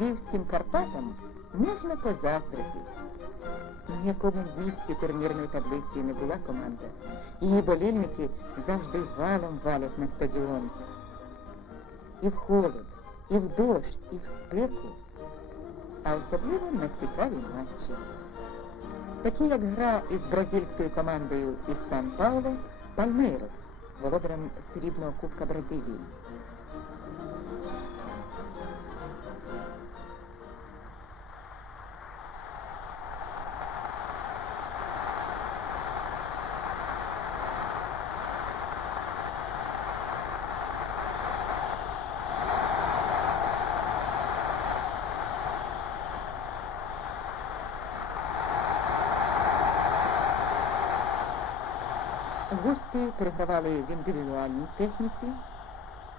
Львівським Карпатам можна позаздрити. Ні в якому місті турнірної таблиці не була команда. Її болільники завжди валом валять на стадіон. І в холод, і в дощ, і в спеку, а особливо на цікаві матчі. Такі як гра із бразильською командою із Сан-Пауло Пальмейрос, володарем срібного Кубка Бразилії. Гості перегравали в індивідуальній техніці,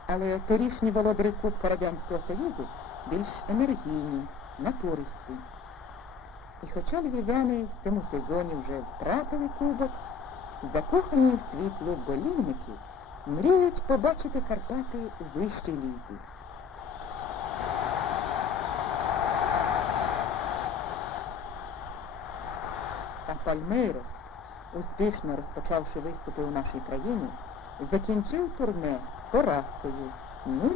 але торішні володарі Кубка Радянського Союзу більш енергійні, напористі. І хоча львів'яни в цьому сезоні вже втратили кубок, закохані в свій клуб болівники мріють побачити Карпати у вищій лізі. А Пальмейрос, успішно розпочавши виступи у нашій країні, закінчив турне поразкою 0-1.